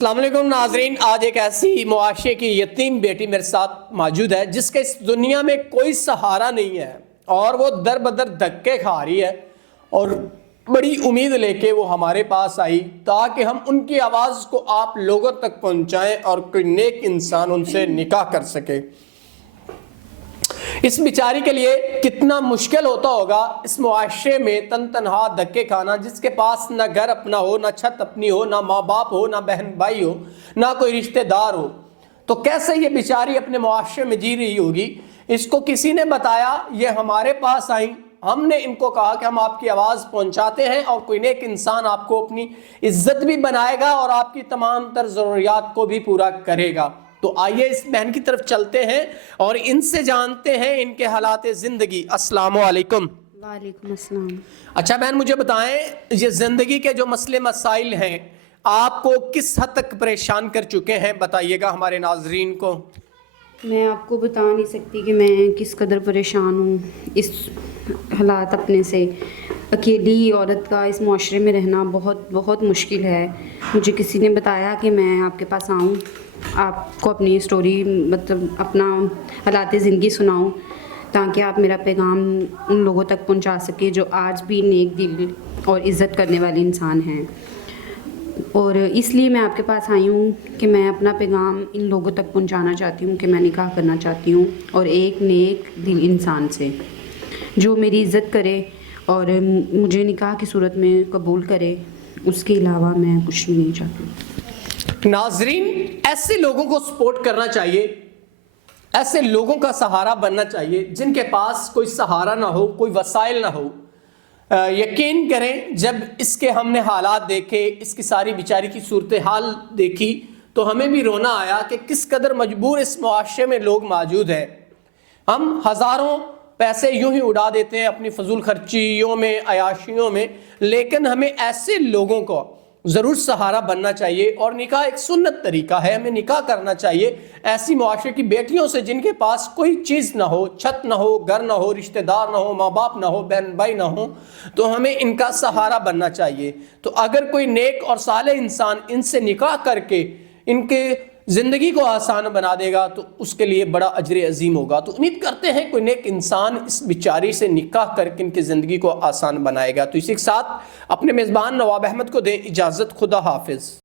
السلام علیکم ناظرین، آج ایک ایسی معاشرے کی یتیم بیٹی میرے ساتھ موجود ہے جس کے اس دنیا میں کوئی سہارا نہیں ہے اور وہ در بدر دھکے کھا رہی ہے، اور بڑی امید لے کے وہ ہمارے پاس آئی تاکہ ہم ان کی آواز کو آپ لوگوں تک پہنچائیں اور کوئی نیک انسان ان سے نکاح کر سکے۔ اس بیچاری کے لیے کتنا مشکل ہوتا ہوگا اس معاشرے میں تنہا دھکے کھانا، جس کے پاس نہ گھر اپنا ہو، نہ چھت اپنی ہو، نہ ماں باپ ہو، نہ بہن بھائی ہو، نہ کوئی رشتہ دار ہو، تو کیسے یہ بیچاری اپنے معاشرے میں جی رہی ہوگی۔ اس کو کسی نے بتایا، یہ ہمارے پاس آئیں، ہم نے ان کو کہا کہ ہم آپ کی آواز پہنچاتے ہیں اور کوئی نیک انسان آپ کو اپنی عزت بھی بنائے گا اور آپ کی تمام تر ضروریات کو بھی پورا کرے گا۔ تو آئیے اس بہن کی طرف چلتے ہیں اور ان سے جانتے ہیں ان کے حالات زندگی۔ السلام علیکم۔ وعلیکم السلام۔ اچھا بہن، مجھے بتائیں یہ زندگی کے جو مسئلے مسائل ہیں آپ کو کس حد تک پریشان کر چکے ہیں، بتائیے گا ہمارے ناظرین کو۔ میں آپ کو بتا نہیں سکتی کہ میں کس قدر پریشان ہوں اس حالات اپنے سے۔ اکیلی عورت کا اس معاشرے میں رہنا بہت بہت مشکل ہے۔ مجھے کسی نے بتایا کہ میں آپ کے پاس آؤں، آپ کو اپنی سٹوری مطلب اپنا حالات زندگی سناؤں تاکہ آپ میرا پیغام ان لوگوں تک پہنچا سکے جو آج بھی نیک دل اور عزت کرنے والے انسان ہیں، اور اس لیے میں آپ کے پاس آئی ہوں کہ میں اپنا پیغام ان لوگوں تک پہنچانا چاہتی ہوں کہ میں نکاح کرنا چاہتی ہوں، اور ایک نیک دل انسان سے جو میری عزت کرے اور مجھے نکاح کی صورت میں قبول کرے۔ اس کے علاوہ میں کچھ بھی نہیں چاہتی۔ ناظرین، ایسے لوگوں کو سپورٹ کرنا چاہیے، ایسے لوگوں کا سہارا بننا چاہیے جن کے پاس کوئی سہارا نہ ہو، کوئی وسائل نہ ہو۔ یقین کریں جب اس کے ہم نے حالات دیکھے، اس کی ساری بیچاری کی صورتحال دیکھی تو ہمیں بھی رونا آیا کہ کس قدر مجبور اس معاشرے میں لوگ موجود ہیں۔ ہم ہزاروں پیسے یوں ہی اڑا دیتے ہیں اپنی فضول خرچیوں میں، عیاشیوں میں، لیکن ہمیں ایسے لوگوں کو ضرور سہارا بننا چاہیے، اور نکاح ایک سنت طریقہ ہے، ہمیں نکاح کرنا چاہیے ایسی معاشرے کی بیٹیوں سے جن کے پاس کوئی چیز نہ ہو، چھت نہ ہو، گھر نہ ہو، رشتہ دار نہ ہو، ماں باپ نہ ہو، بہن بھائی نہ ہو، تو ہمیں ان کا سہارا بننا چاہیے۔ تو اگر کوئی نیک اور صالح انسان ان سے نکاح کر کے ان کے زندگی کو آسان بنا دے گا تو اس کے لیے بڑا اجر عظیم ہوگا۔ تو امید کرتے ہیں کوئی نیک انسان اس بیچاری سے نکاح کر کے ان کی زندگی کو آسان بنائے گا۔ تو اسی کے ساتھ اپنے میزبان نواب احمد کو دیں اجازت۔ خدا حافظ۔